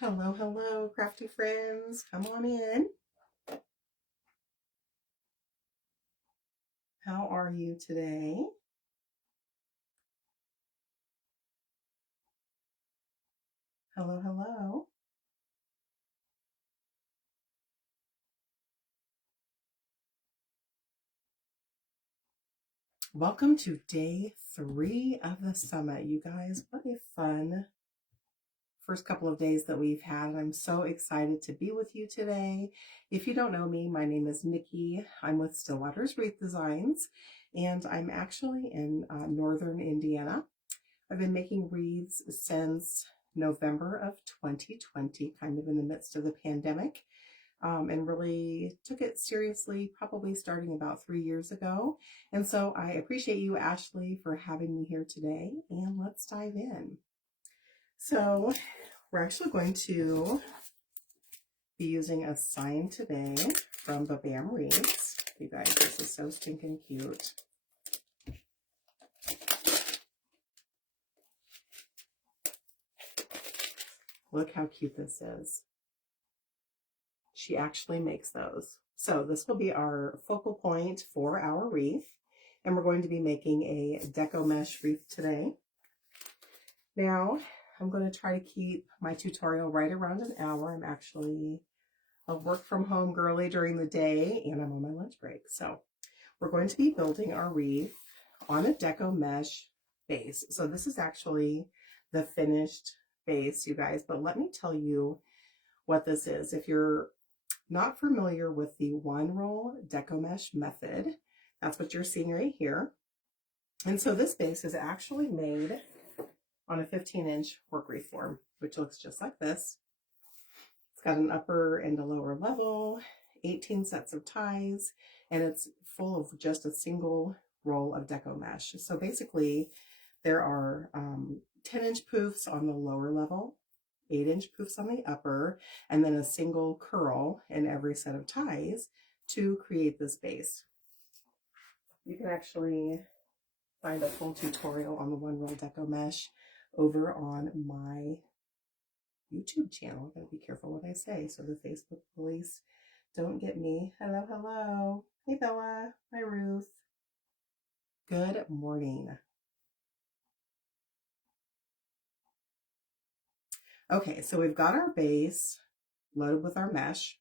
Hello, hello, crafty friends. Come on in. How are you today? Hello, hello. Welcome to day 3 of the summit, you guys. What a fun first couple of days that we've had. I'm so excited to be with you today. If you don't know me, my name is Nikki. I'm with Stillwater's Wreath Designs, and I'm actually in northern Indiana. I've been making wreaths since November of 2020, kind of in the midst of the pandemic, and really took it seriously probably starting about 3 years ago. And so I appreciate you, Ashley, for having me here today, and let's dive in. So we're actually going to be using a sign today from Babam Wreaths. You guys, this is so stinking cute. Look how cute this is. She actually makes those. So this will be our focal point for our wreath. And we're going to be making a deco mesh wreath today. Now, I'm going to try to keep my tutorial right around an hour. I'm actually a work from home girly during the day and I'm on my lunch break. So we're going to be building our wreath on a deco mesh base. So this is actually the finished base, you guys. But let me tell you what this is. If you're not familiar with the one roll deco mesh method, that's what you're seeing right here. And so this base is actually made on a 15-inch work wreath form, which looks just like this. It's got an upper and a lower level, 18 sets of ties, and it's full of just a single roll of deco mesh. So basically there are 10-inch poofs on the lower level, 8-inch poofs on the upper, and then a single curl in every set of ties to create this base. You can actually find a full tutorial on the one roll deco mesh over on my YouTube channel. I'm gonna be careful what I say so the Facebook police don't get me. Hello, hello. Hey Bella. Hi Ruth. Good morning. Okay, so we've got our base loaded with our mesh,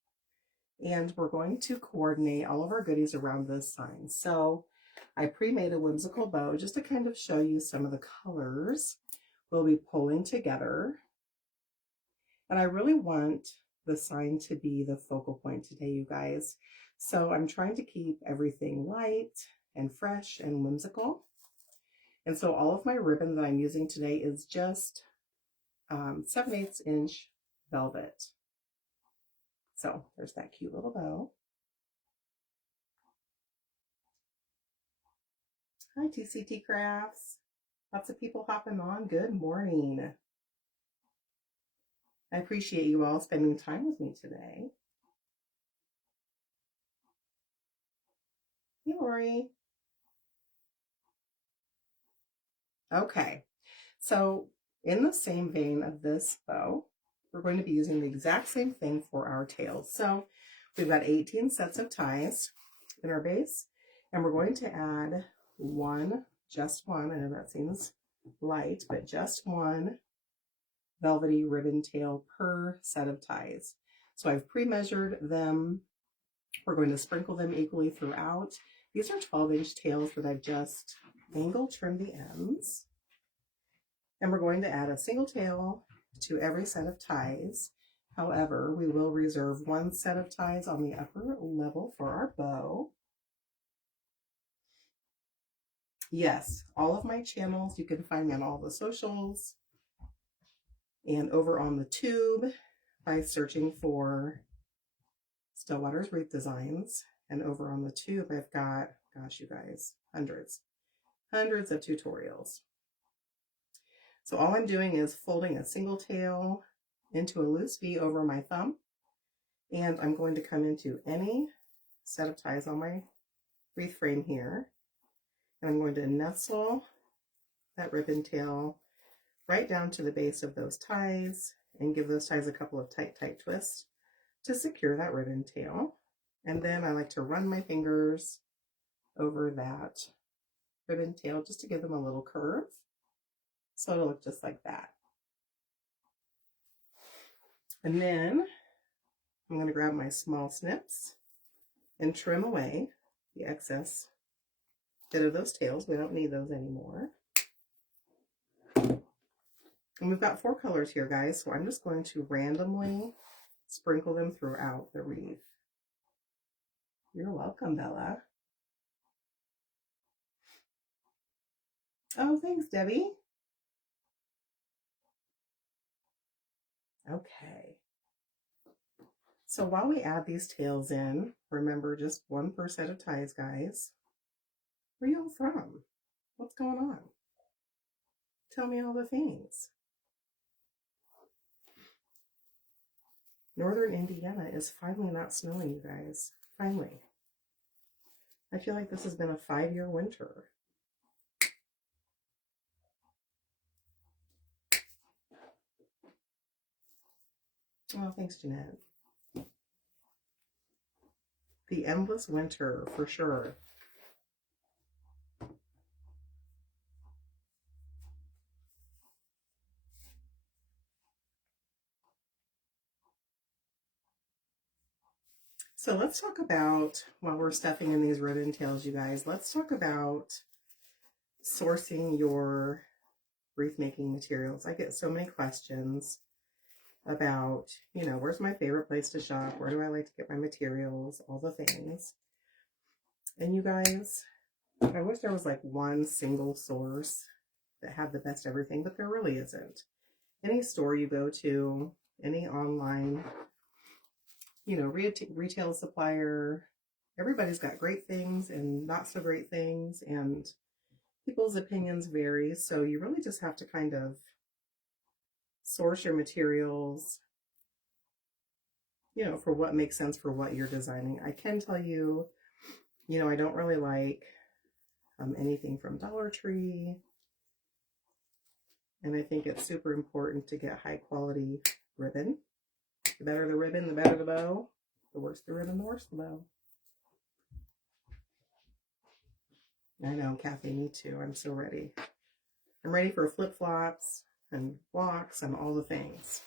and we're going to coordinate all of our goodies around this sign. So I pre-made a whimsical bow just to kind of show you some of the colors we'll be pulling together. And I really want the sign to be the focal point today, you guys. So I'm trying to keep everything light and fresh and whimsical. And so all of my ribbon that I'm using today is just 7/8 inch velvet. So there's that cute little bow. Hi, TCT Crafts. Lots of people hopping on. Good morning. I appreciate you all spending time with me today. Hey, Lori. Okay, so in the same vein of this bow, we're going to be using the exact same thing for our tails. So we've got 18 sets of ties in our base, and we're going to add just one, I know that seems light, but just one velvety ribbon tail per set of ties. So I've pre-measured them. We're going to sprinkle them equally throughout. These are 12-inch tails that I've just angle trimmed the ends. And we're going to add a single tail to every set of ties. However, we will reserve one set of ties on the upper level for our bow. Yes, all of my channels, you can find me on all the socials and over on the tube by searching for Stillwater's Wreath Designs. And over on the tube, I've got, gosh, you guys, hundreds of tutorials. So all I'm doing is folding a single tail into a loose V over my thumb, and I'm going to come into any set of ties on my wreath frame here, and I'm going to nestle that ribbon tail right down to the base of those ties and give those ties a couple of tight twists to secure that ribbon tail. And then I like to run my fingers over that ribbon tail just to give them a little curve. So it'll look just like that. And then I'm going to grab my small snips and trim away the excess bit of those tails. We don't need those anymore. And we've got 4 colors here, guys, so I'm just going to randomly sprinkle them throughout the wreath. You're welcome, Bella. Oh, thanks, Debbie. Okay. So while we add these tails in, remember just 1 per set of ties, guys. Where y'all from? What's going on? Tell me all the things. Northern Indiana is finally not snowing, you guys. Finally. I feel like this has been a 5-year winter. Oh, thanks, Jeanette. The endless winter, for sure. So let's talk about, while we're stuffing in these ribbon tails, you guys, let's talk about sourcing your wreath making materials. I get so many questions about, you know, where's my favorite place to shop? Where do I like to get my materials? All the things. And you guys, I wish there was like one single source that had the best everything, but there really isn't. Any store you go to, any online, you know, retail supplier, everybody's got great things and not so great things, and people's opinions vary. So you really just have to kind of source your materials, you know, for what makes sense for what you're designing. I can tell you, you know, I don't really like anything from Dollar Tree. And I think it's super important to get high quality ribbon. The better the ribbon, the better the bow. The worse the ribbon, the worse the bow. I know, Kathy, me too. I'm so ready. I'm ready for flip-flops and blocks and all the things.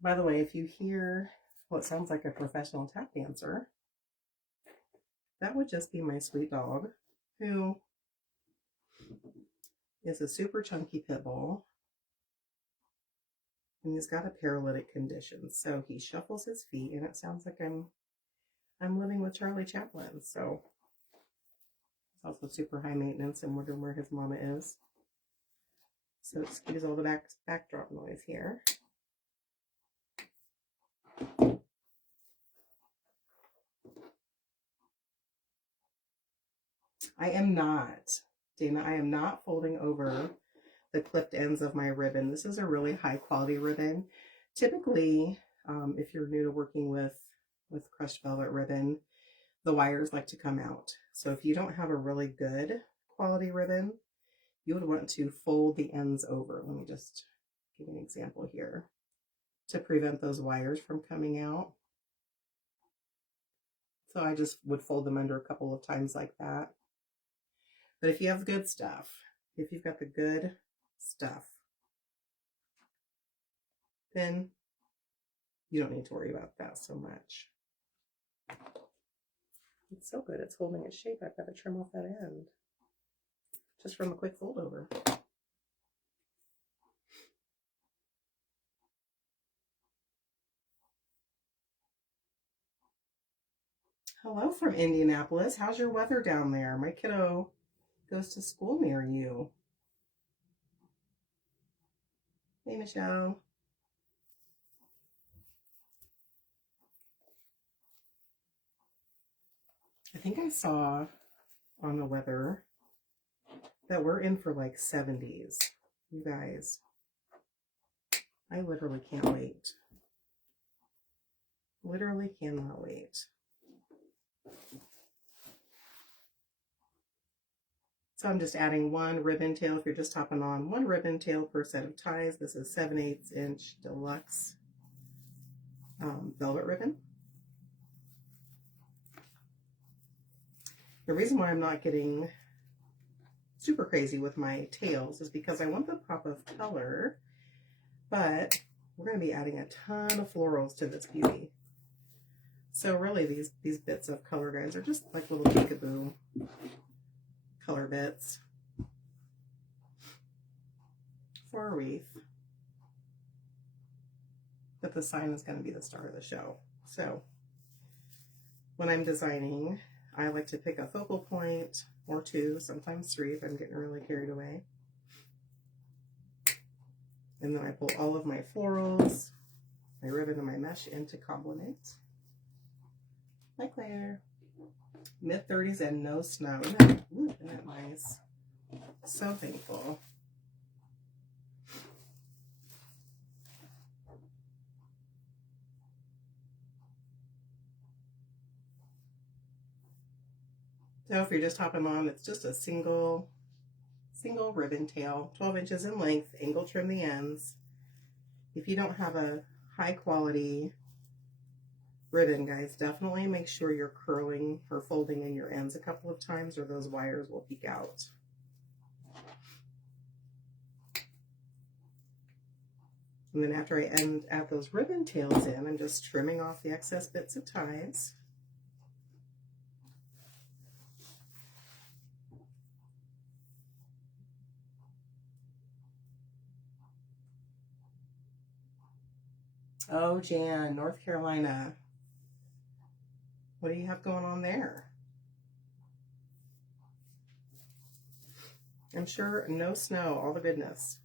By the way, if you hear what sounds like a professional tap dancer, that would just be my sweet dog, who is a super chunky pit bull. And he's got a paralytic condition, so he shuffles his feet, and it sounds like I'm living with Charlie Chaplin. So it's also super high maintenance, and wondering where his mama is. So excuse all the backdrop noise here. I am not, Dana, I am not folding over the clipped ends of my ribbon. This is a really high quality ribbon. Typically, if you're new to working with crushed velvet ribbon, the wires like to come out. So if you don't have a really good quality ribbon, you would want to fold the ends over. Let me just give an example here to prevent those wires from coming out. So I just would fold them under a couple of times like that. But if you have good stuff, if you've got the good stuff, then you don't need to worry about that so much. It's so good. It's holding its shape. I've got to trim off that end just from a quick fold over. Hello from Indianapolis. How's your weather down there? My kiddo goes to school near you. Hey, Michelle. I think I saw on the weather that we're in for like 70s. You guys, I literally can't wait. Literally cannot wait. So I'm just adding one ribbon tail. If you're just hopping on, one ribbon tail per set of ties. This is 7/8 inch deluxe velvet ribbon. The reason why I'm not getting super crazy with my tails is because I want the pop of color, but we're going to be adding a ton of florals to this beauty. So really these bits of color, guys, are just like little peekaboo color bits for a wreath. But the sign is going to be the star of the show. So when I'm designing, I like to pick a focal point or two, sometimes three if I'm getting really carried away. And then I pull all of my florals, my ribbon, and my mesh in to complement. Hi, Claire. Mid-30s and no snow. Isn't that nice? So thankful. So if you're just hopping on, it's just a single ribbon tail, 12 inches in length, angle trim the ends. If you don't have a high quality ribbon, guys, definitely make sure you're curling or folding in your ends a couple of times or those wires will peek out. And then after I add those ribbon tails in, I'm just trimming off the excess bits of ties. Oh, Jan, North Carolina. What do you have going on there? I'm sure no snow, all the goodness.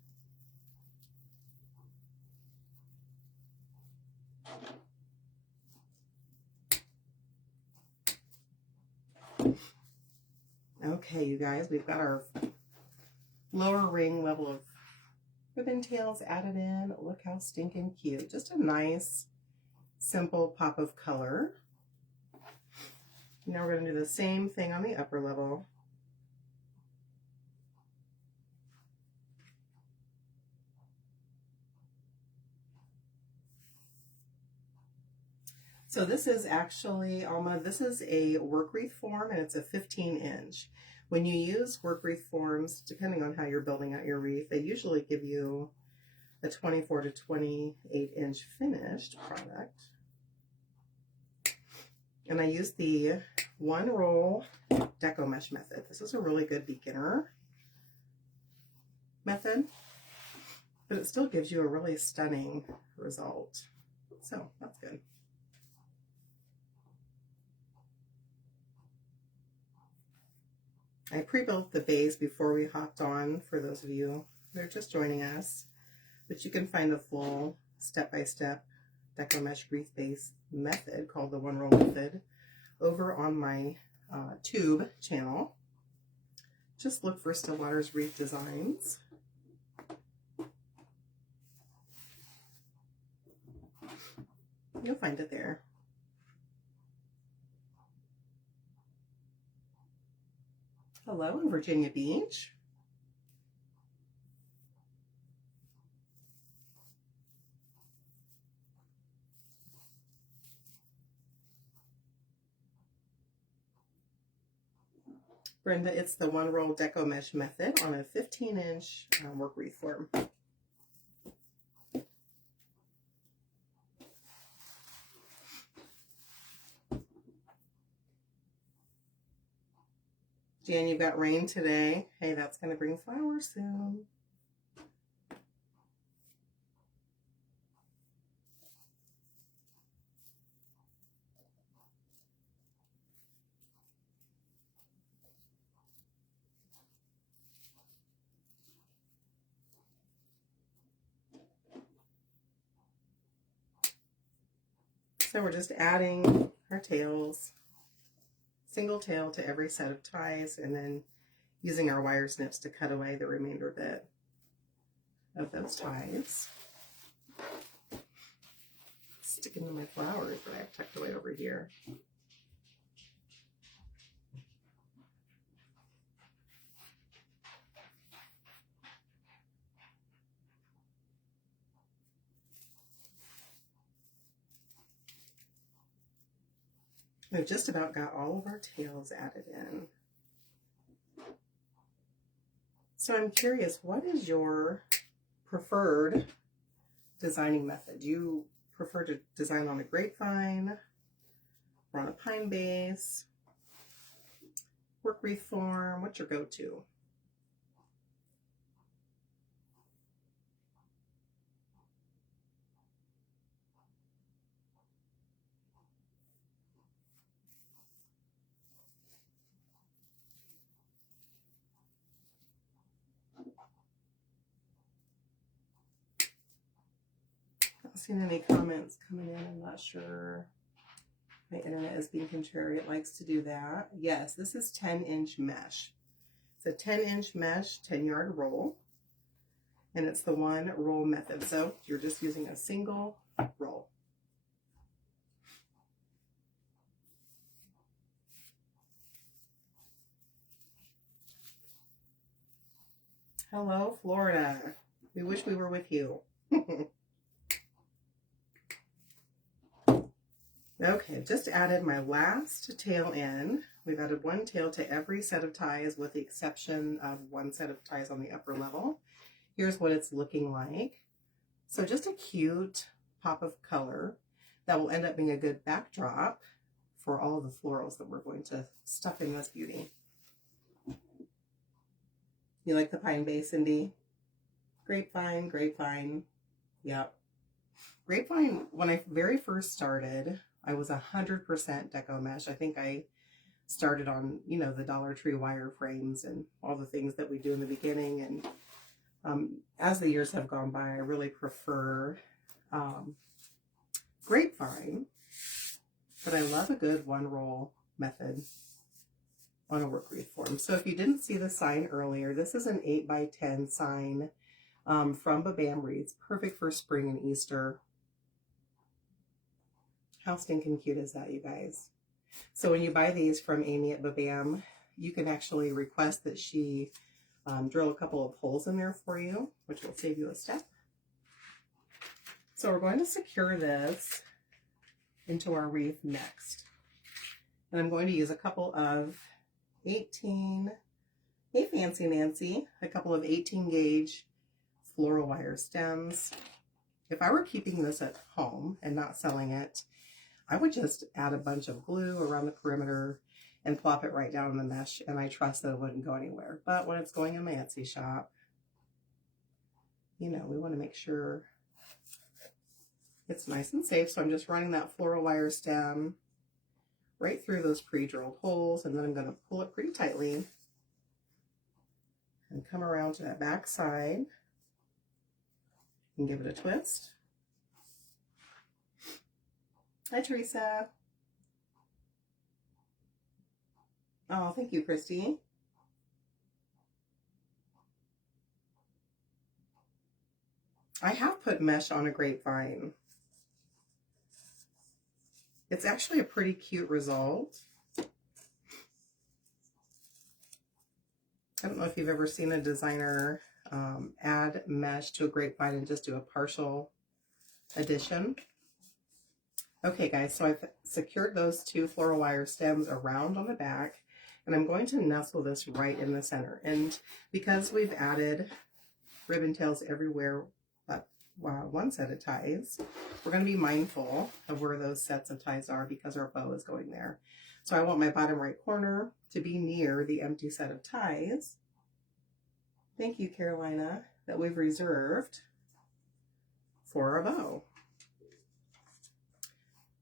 Okay, you guys, we've got our lower ring level of ribbon tails added in. Look how stinking cute. Just a nice, simple pop of color. Now we're going to do the same thing on the upper level. So this is actually, Alma, this is a work wreath form and it's a 15 inch. When you use work wreath forms, depending on how you're building out your wreath, they usually give you a 24 to 28 inch finished product. And I use the one roll deco mesh method. This is a really good beginner method, but it still gives you a really stunning result. So that's good. I pre-built the base before we hopped on for those of you who are just joining us, but you can find the full step-by-step deco mesh wreath base method called the one roll method over on my tube channel. Just look for Stillwater's Wreath Designs. You'll find it there. Hello in Virginia Beach. Brenda, it's the one roll deco mesh method on a 15 inch work wreath form. Jan, you've got rain today. Hey, that's going to bring flowers soon. So we're just adding our tails, single tail to every set of ties, and then using our wire snips to cut away the remainder bit of those ties. Sticking to my flowers that I have tucked away over here. We've just about got all of our tails added in. So I'm curious, what is your preferred designing method? Do you prefer to design on a grapevine or on a pine base? Work wreath form? What's your go-to? Not seeing any comments coming in. I'm not sure. My internet is being contrary. It likes to do that. Yes, this is 10-inch mesh. It's a 10-inch mesh, 10-yard roll. And it's the one roll method. So you're just using a single roll. Hello, Florida. We wish we were with you. Okay, just added my last tail in. We've added one tail to every set of ties with the exception of one set of ties on the upper level. Here's what it's looking like. So just a cute pop of color that will end up being a good backdrop for all of the florals that we're going to stuff in this beauty. You like the pine base, Cindy? Grapevine, grapevine. Yep. Grapevine, when I very first started, I was 100% deco mesh. I think I started on, you know, the Dollar Tree wire frames and all the things that we do in the beginning. And as the years have gone by, I really prefer grapevine, but I love a good one roll method on a work wreath form. So if you didn't see the sign earlier, this is an 8x10 sign from Babam Wreaths, perfect for spring and Easter. How stinking cute is that, you guys? So when you buy these from Amy at Babam, you can actually request that she drill a couple of holes in there for you, which will save you a step. So we're going to secure this into our wreath next. And I'm going to use a couple of 18, hey Fancy Nancy, a couple of 18 gauge floral wire stems. If I were keeping this at home and not selling it, I would just add a bunch of glue around the perimeter and plop it right down in the mesh, and I trust that it wouldn't go anywhere. But when it's going in my Etsy shop, you know, we want to make sure it's nice and safe. So I'm just running that floral wire stem right through those pre-drilled holes, and then I'm going to pull it pretty tightly and come around to that back side and give it a twist. Hi, Teresa. Oh, thank you, Christy. I have put mesh on a grapevine. It's actually a pretty cute result. I don't know if you've ever seen a designer add mesh to a grapevine and just do a partial addition. Okay, guys, so I've secured those two floral wire stems around on the back, and I'm going to nestle this right in the center. And because we've added ribbon tails everywhere but one set of ties, we're going to be mindful of where those sets of ties are because our bow is going there. So I want my bottom right corner to be near the empty set of ties. Thank you, Carolina, that we've reserved for our bow.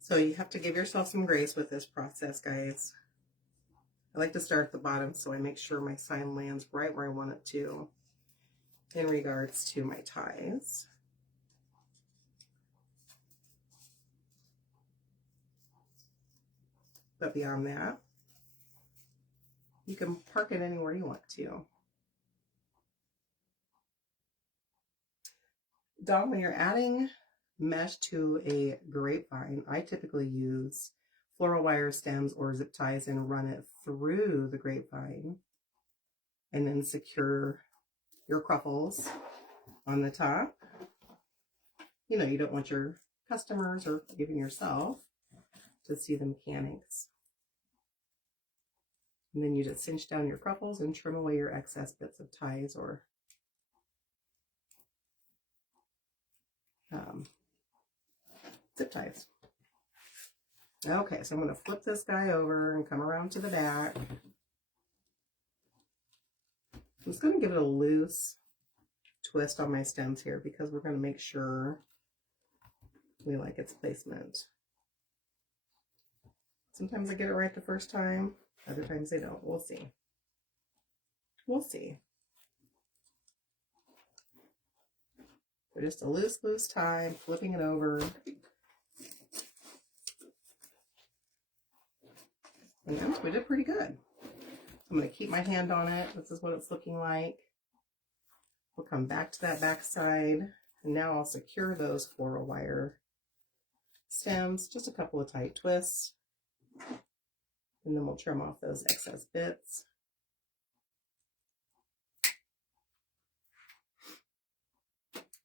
So you have to give yourself some grace with this process, guys. I like to start at the bottom so I make sure my sign lands right where I want it to in regards to my ties. But beyond that, you can park it anywhere you want to. Dawn, when you're adding mesh to a grapevine, I typically use floral wire stems or zip ties and run it through the grapevine and then secure your cruffles on the top. You know, you don't want your customers or even yourself to see the mechanics And then you just cinch down your ruffles and trim away your excess bits of ties or zip ties. Okay, so I'm going to flip this guy over and come around to the back. I'm just going to give it a loose twist on my stems here because we're going to make sure we like its placement. Sometimes I get it right the first time, other times I don't. We'll see. We'll see. So just a loose tie, flipping it over. And we did pretty good. I'm going to keep my hand on it. This is what it's looking like. We'll come back to that back side. And now I'll secure those floral wire stems. Just a couple of tight twists. And then we'll trim off those excess bits.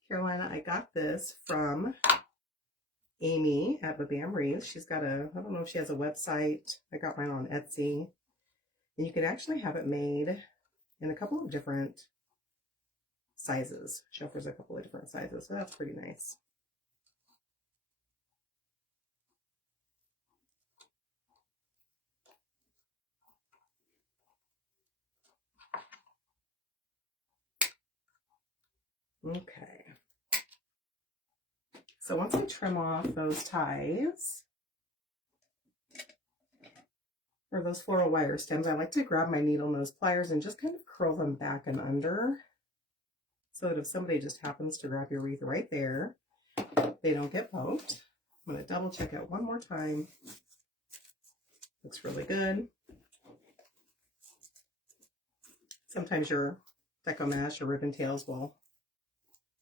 Carolina, I got this from Amy at Wreath. She's got a, I don't know if she has a website. I got mine on Etsy. And you can actually have it made in a couple of different sizes. She offers a couple of different sizes, so that's pretty nice. Okay. So once I trim off those ties, or those floral wire stems, I like to grab my needle nose pliers and just kind of curl them back and under so that if somebody just happens to grab your wreath right there, they don't get poked. I'm going to double check it one more time. Looks really good. Sometimes your deco mesh or ribbon tails will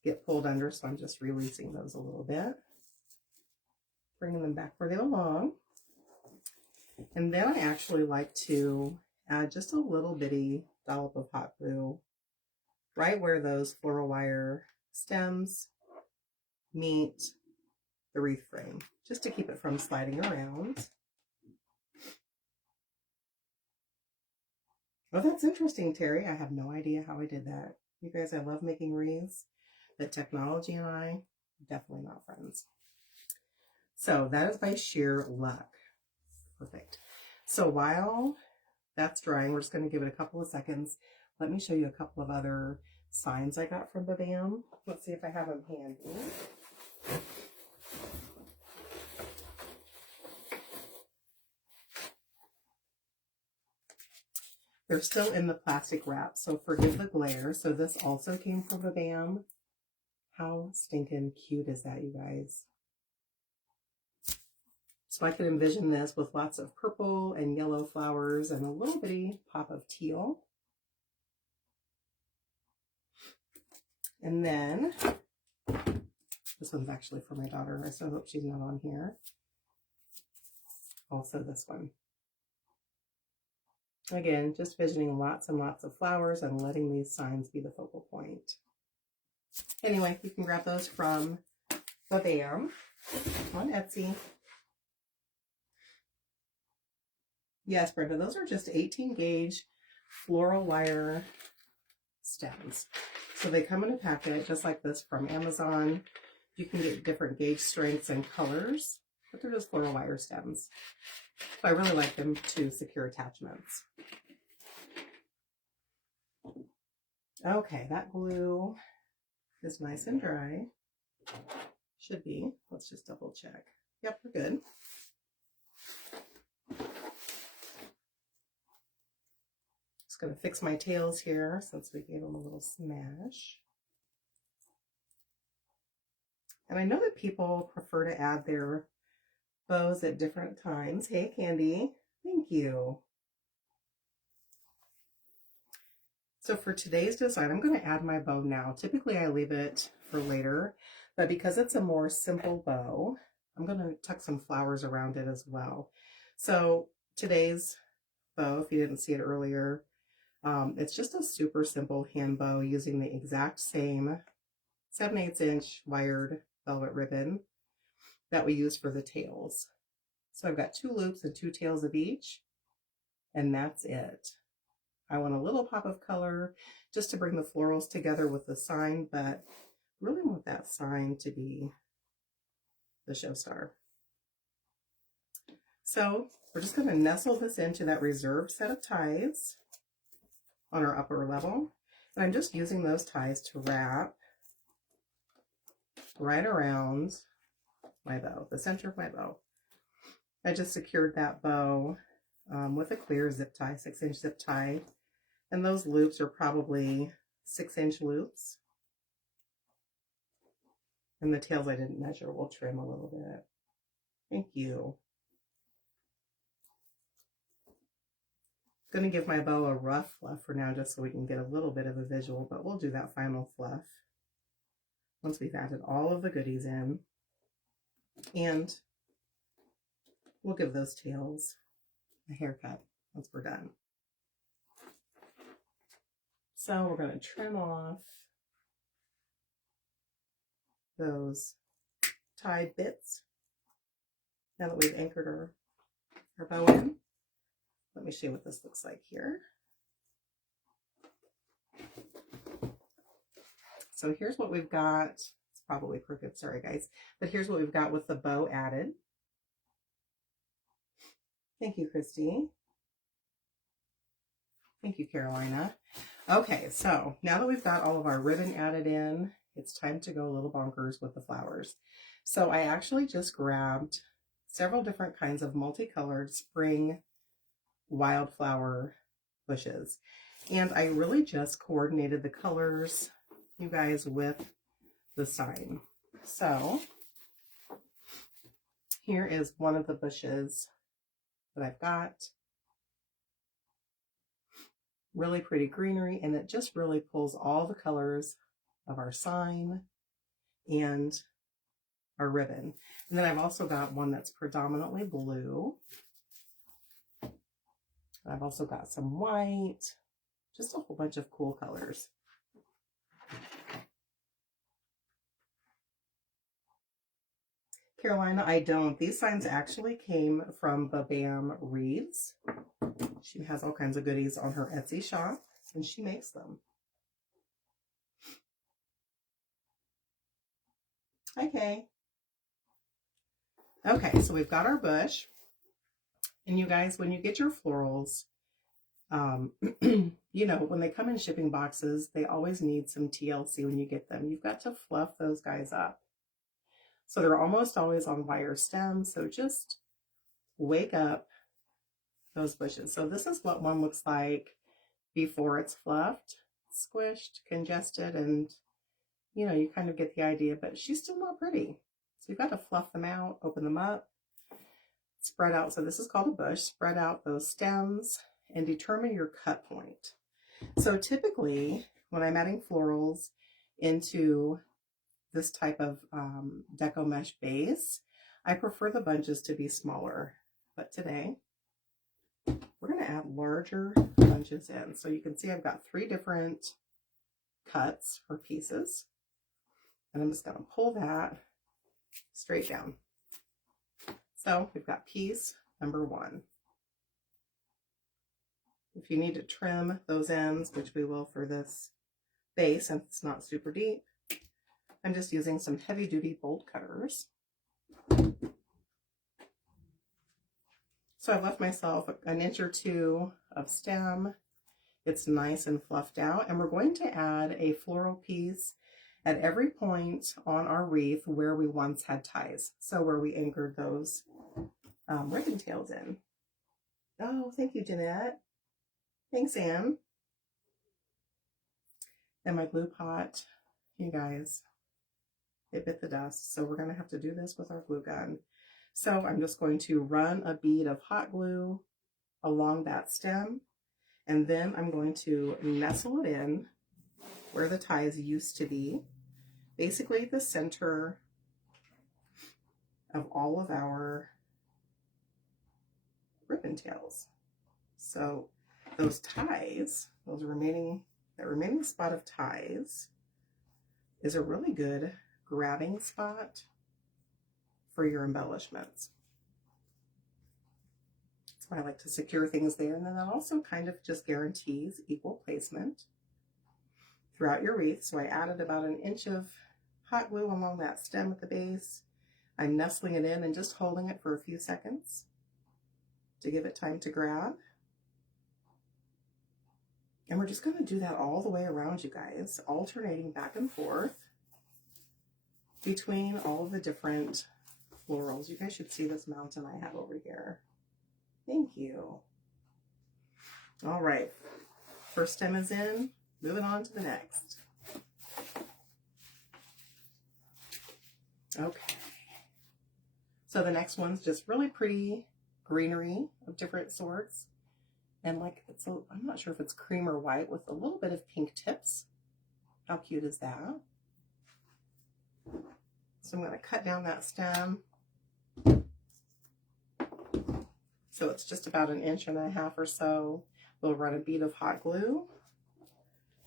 get pulled under, so I'm just releasing those a little bit, bringing them back where they belong. And then I actually like to add just a little bitty dollop of hot glue right where those floral wire stems meet the wreath frame, just to keep it from sliding around. Oh, that's interesting, Terry. I have no idea how I did that. You guys, I love making wreaths, but technology and I, definitely not friends. So that is by sheer luck. Perfect. So while that's drying, we're just going to give it a couple of seconds. Let me show you a couple of other signs I got from Babam. Let's see if I have them handy. They're still in the plastic wrap, so forgive the glare. So this also came from Babam. How stinking cute is that, you guys? So I could envision this with lots of purple and yellow flowers and a little bitty pop of teal. And then, this one's actually for my daughter. I so hope she's not on here. Also this one. Again, just visioning lots and lots of flowers and letting these signs be the focal point. Anyway, you can grab those from Babam on Etsy. Yes, Brenda, those are just 18 gauge floral wire stems. So they come in a packet just like this from Amazon. You can get different gauge strengths and colors, but they're just floral wire stems. So I really like them to secure attachments. Okay, that glue is nice and dry. Should be. Let's just double check. Yep, we're good. Just going to fix my tails here since we gave them a little smash. And I know that people prefer to add their bows at different times. Hey, Candy. Thank you. So for today's design, I'm going to add my bow now. Typically, I leave it for later, but because it's a more simple bow, I'm going to tuck some flowers around it as well. So today's bow, if you didn't see it earlier, it's just a super simple hand bow using the exact same 7/8 inch wired velvet ribbon that we use for the tails. So I've got 2 loops and 2 tails of each. and that's it. I want a little pop of color just to bring the florals together with the sign, but really want that sign to be the show star. So we're just going to nestle this into that reserved set of ties on our upper level. And I'm just using those ties to wrap right around my bow, the center of my bow. I just secured that bow with a clear zip tie, 6-inch zip tie. And those loops are probably 6-inch loops. And the tails I didn't measure. We'll trim a little bit. Thank you. Going to give my bow a rough fluff for now just so we can get a little bit of a visual, but we'll do that final fluff once we've added all of the goodies in. And we'll give those tails a haircut once we're done. So we're going to trim off those tied bits now that we've anchored our bow in. Let me show you what this looks like here. So here's what we've got. It's probably crooked, sorry guys. But here's what we've got with the bow added. Thank you, Christy. Thank you, Carolina. Okay, so now that we've got all of our ribbon added in, it's time to go a little bonkers with the flowers. So I actually just grabbed several different kinds of multicolored spring wildflower bushes. And I really just coordinated the colors, you guys, with the sign. So here is one of the bushes that I've got. Really pretty greenery, and it just really pulls all the colors of our sign and our ribbon. And then I've also got one that's predominantly blue. I've also got some white, just a whole bunch of cool colors. Carolina, I don't. These signs actually came from Babam Wreaths. She has all kinds of goodies on her Etsy shop, and she makes them. Hi, Kay. Okay, so we've got our bush. And you guys, when you get your florals, you know, when they come in shipping boxes, they always need some TLC when you get them. You've got to fluff those guys up. So they're almost always on wire stems. So just wake up those bushes. So this is what one looks like before it's fluffed, squished, congested, and you know, you kind of get the idea, but she's still not pretty. So you've got to fluff them out, open them up, spread out. So this is called a bush. Spread out those stems and determine your cut point. So typically when I'm adding florals into this type of deco mesh base, I prefer the bunches to be smaller, but today we're going to add larger bunches in. So you can see I've got 3 different cuts or pieces, and I'm just going to pull that straight down. So we've got piece number 1. If you need to trim those ends, which we will for this base since it's not super deep, I'm just using some heavy duty bolt cutters. So I've left myself an inch or 2 of stem. It's nice and fluffed out, and we're going to add a floral piece at every point on our wreath where we once had ties. So where we anchored those ribbon tails in. Oh, thank you, Jeanette. Thanks, Anne. And my glue pot, you guys, it bit the dust. So we're going to have to do this with our glue gun. So I'm just going to run a bead of hot glue along that stem, and then I'm going to nestle it in where the ties used to be, basically the center of all of our ribbon tails. So those ties, that remaining spot of ties is a really good grabbing spot for your embellishments. So why I like to secure things there. And then that also kind of just guarantees equal placement throughout your wreath. So I added about an inch of hot glue along that stem at the base. I'm nestling it in and just holding it for a few seconds to give it time to grab. And we're just going to do that all the way around, you guys, alternating back and forth between all of the different florals. You guys should see this mountain I have over here. Thank you. All right, first stem is in, moving on to the next. Okay, so the next one's just really pretty greenery of different sorts. And like, I'm not sure if it's cream or white with a little bit of pink tips. How cute is that? So I'm going to cut down that stem. So it's just about an inch and a half or so. We'll run a bead of hot glue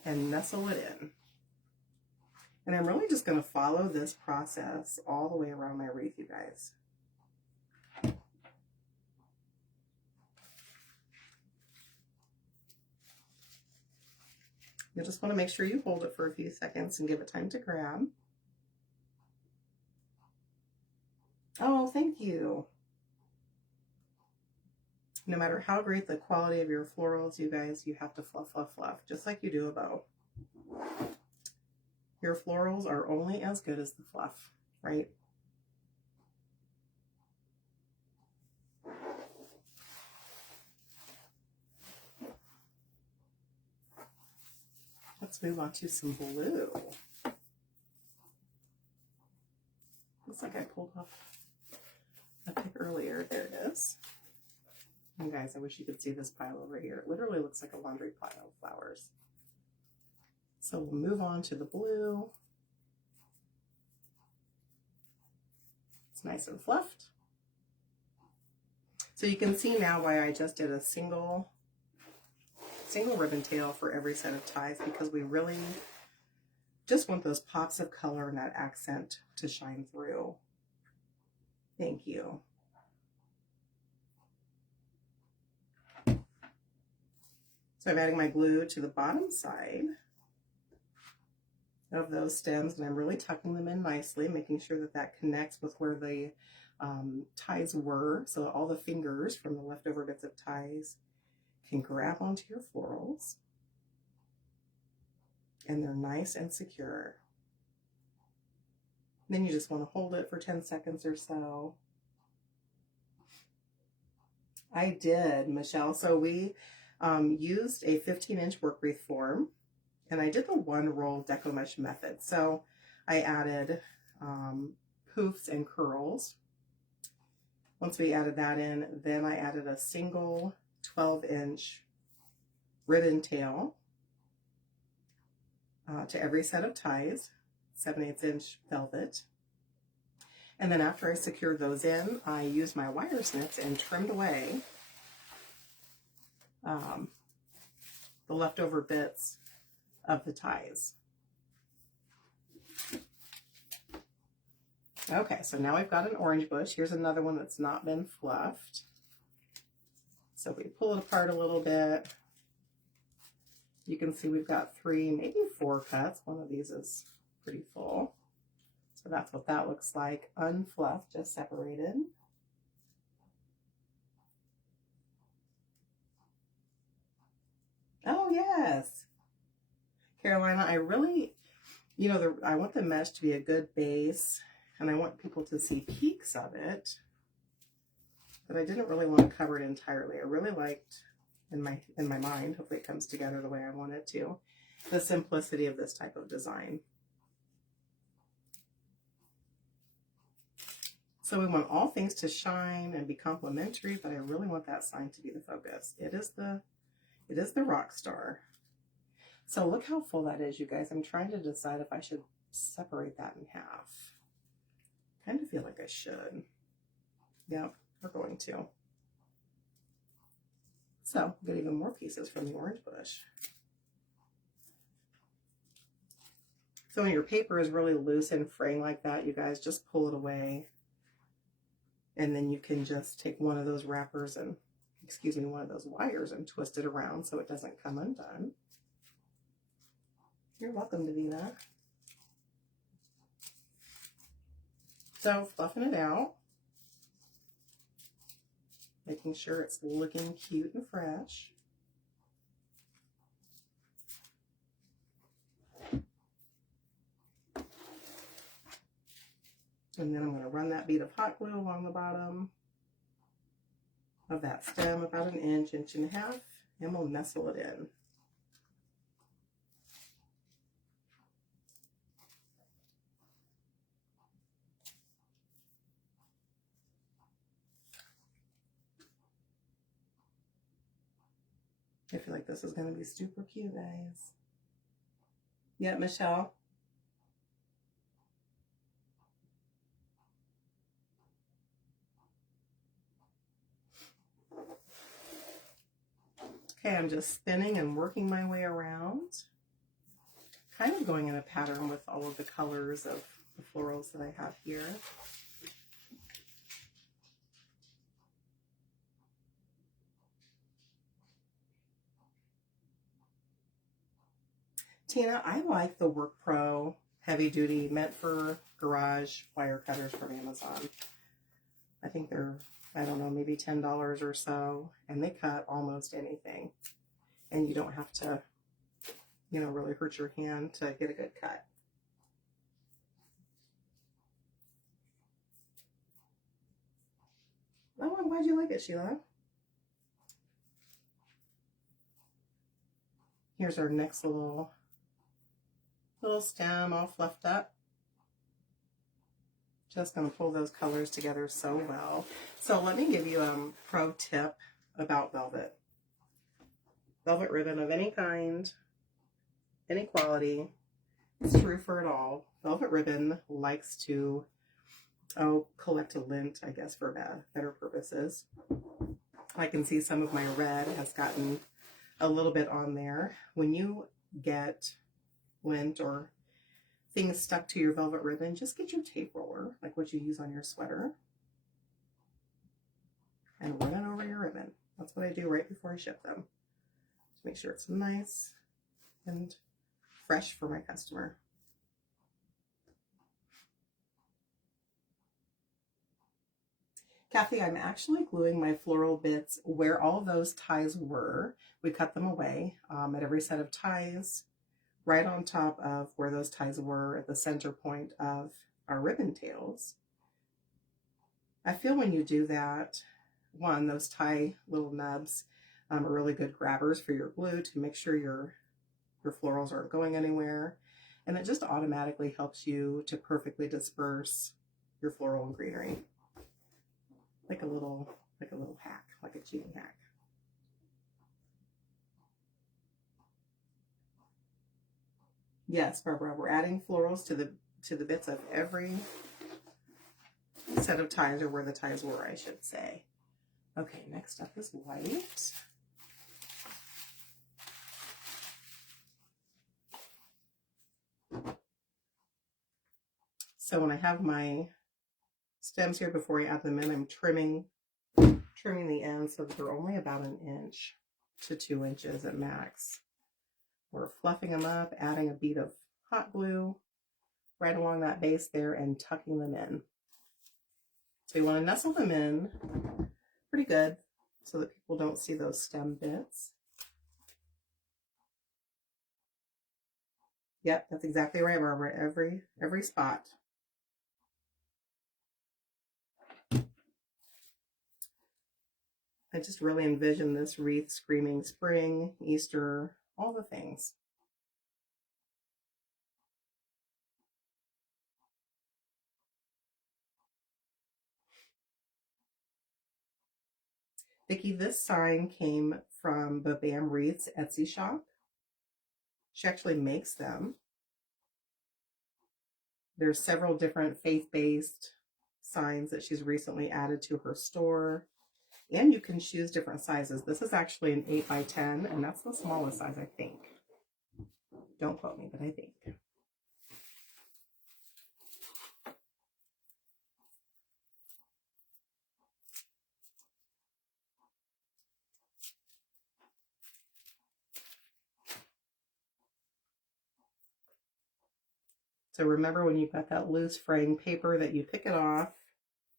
and nestle it in. And I'm really just going to follow this process all the way around my wreath, you guys. You just want to make sure you hold it for a few seconds and give it time to grab. Oh, thank you. No matter how great the quality of your florals, you guys, you have to fluff, fluff, fluff, just like you do a bow. Your florals are only as good as the fluff, right? Let's move on to some blue. Looks like I pulled off a pick earlier. There it is. And guys, I wish you could see this pile over here. It literally looks like a laundry pile of flowers. So we'll move on to the blue. It's nice and fluffed. So you can see now why I just did a single ribbon tail for every set of ties, because we really just want those pops of color and that accent to shine through. Thank you. So I'm adding my glue to the bottom side of those stems, and I'm really tucking them in nicely, making sure that that connects with where the ties were, so all the fingers from the leftover bits of ties can grab onto your florals, and they're nice and secure. And then you just want to hold it for 10 seconds or so. I did, Michelle. So we used a 15-inch work wreath form, and I did the one roll deco mesh method. So I added poofs and curls. Once we added that in, then I added a single 12-inch ribbon tail to every set of ties, 7/8" velvet. And then after I secured those in, I used my wire snips and trimmed away the leftover bits of the ties. Okay, so now we've got an orange bush. Here's another one that's not been fluffed. So we pull it apart a little bit. You can see we've got 3, maybe 4 cuts. One of these is pretty full. So that's what that looks like, unfluffed, just separated. Oh, yes. Carolina, I really, you know, I want the mesh to be a good base, and I want people to see peaks of it, but I didn't really want to cover it entirely. I really liked, in my mind, hopefully it comes together the way I want it to, the simplicity of this type of design. So we want all things to shine and be complementary, but I really want that sign to be the focus. It is the rock star. So look how full that is, you guys. I'm trying to decide if I should separate that in half. Kind of feel like I should. Yep, we're going to. So get even more pieces from the orange bush. So when your paper is really loose and fraying like that, you guys, just pull it away. And then you can just take one of those wrappers and excuse me, one of those wires and twist it around so it doesn't come undone. You're welcome to do that. So fluffing it out, making sure it's looking cute and fresh. And then I'm going to run that bead of hot glue along the bottom of that stem, about an inch, inch and a half, and we'll nestle it in. I feel like this is going to be super cute, guys. Yeah, Michelle? Okay, I'm just spinning and working my way around. Kind of going in a pattern with all of the colors of the florals that I have here. Tina, I like the Work Pro heavy duty, meant for garage wire cutters from Amazon. I think they're, I don't know, maybe $10 or so, and they cut almost anything. And you don't have to, you know, really hurt your hand to get a good cut. Oh, I'm glad you like it, Sheila. Here's our next little stem all fluffed up. Just going to pull those colors together so well. So let me give you a pro tip about velvet. Velvet ribbon of any kind, any quality, it's true for it all. Velvet ribbon likes to, collect a lint, I guess, for better purposes. I can see some of my red has gotten a little bit on there. When you get lint or things stuck to your velvet ribbon, just get your tape roller, like what you use on your sweater, and run it over your ribbon. That's what I do right before I ship them, to make sure it's nice and fresh for my customer. Kathy, I'm actually gluing my floral bits where all those ties were. We cut them away at every set of ties, right on top of where those ties were at the center point of our ribbon tails. I feel when you do that, one, those tie little nubs are really good grabbers for your glue to make sure your florals aren't going anywhere. And it just automatically helps you to perfectly disperse your floral and greenery. Like a little hack, like a cheating hack. Yes, Barbara, we're adding florals to the bits of every set of ties, or where the ties were, I should say. Okay, next up is white. So when I have my stems here, before I add them in, I'm trimming the ends so that they're only about an inch to 2 inches at max. We're fluffing them up, adding a bead of hot glue right along that base there and tucking them in. So you want to nestle them in pretty good so that people don't see those stem bits. Yep, that's exactly right, Barbara. Every spot. I just really envision this wreath screaming spring, Easter, all the things. Vicki, this sign came from Bam Wreath's Etsy shop. She actually makes them. There's several different faith-based signs that she's recently added to her store. And you can choose different sizes. This is actually an 8x10, and that's the smallest size, I think. Don't quote me, but I think. So remember, when you've got that loose fraying paper, that you pick it off.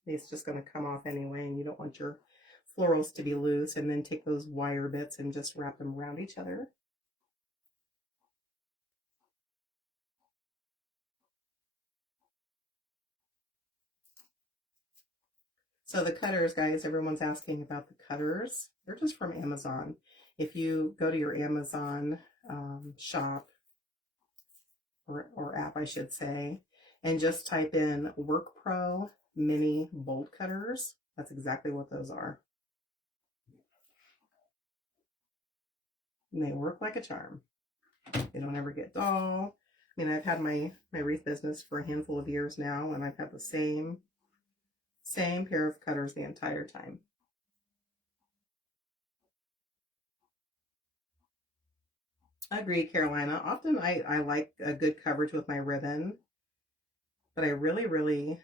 It's just going to come off anyway, and you don't want your florals to be loose. And then take those wire bits and just wrap them around each other. So the cutters, guys, everyone's asking about the cutters. They're just from Amazon. If you go to your Amazon shop, or app, I should say, and just type in Work Pro mini bolt cutters, that's exactly what those are. And they work like a charm. They don't ever get dull. I mean, I've had my wreath business for a handful of years now, and I've had the same pair of cutters the entire time. I agree, Carolina. Often I like a good coverage with my ribbon, but I really